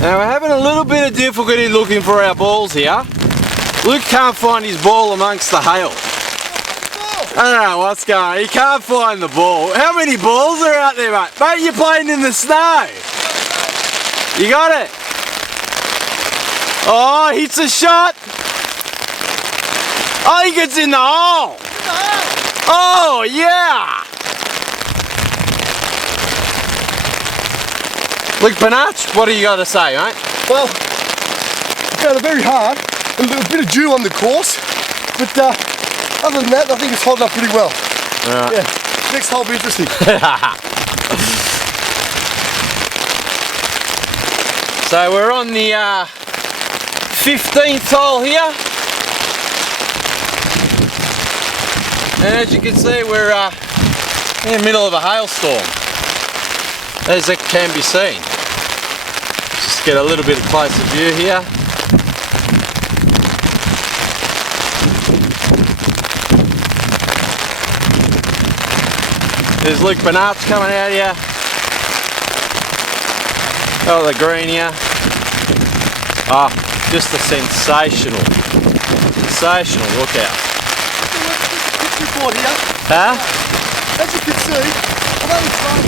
Now we're having a little bit of difficulty looking for our balls here. Luke can't find his ball amongst the hail. I don't know what's going on. He can't find the ball. How many balls are out there, mate? Mate, you're playing in the snow. You got it. Oh, hits a shot. I think it's in the hole. Oh, yeah. Luke Panach, what do you got to say, mate? Well, I found it very hard, a little bit of dew on the course, but other than that, I think it's holding up pretty well. Right. Yeah, next hole will be interesting. So we're on the 15th hole here, and as you can see, we're in the middle of a hailstorm, as it can be seen. Just get a little bit of closer view here. There's Luke Bernard's coming out here. Oh, the green here. Ah, just a sensational lookout. Report here. Huh? As you can see, I've only tried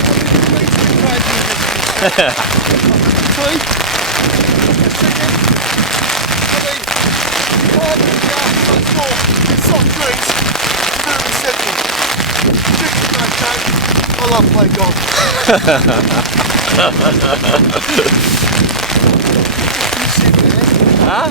soft drinks, very receptive. I love playing golf. Huh?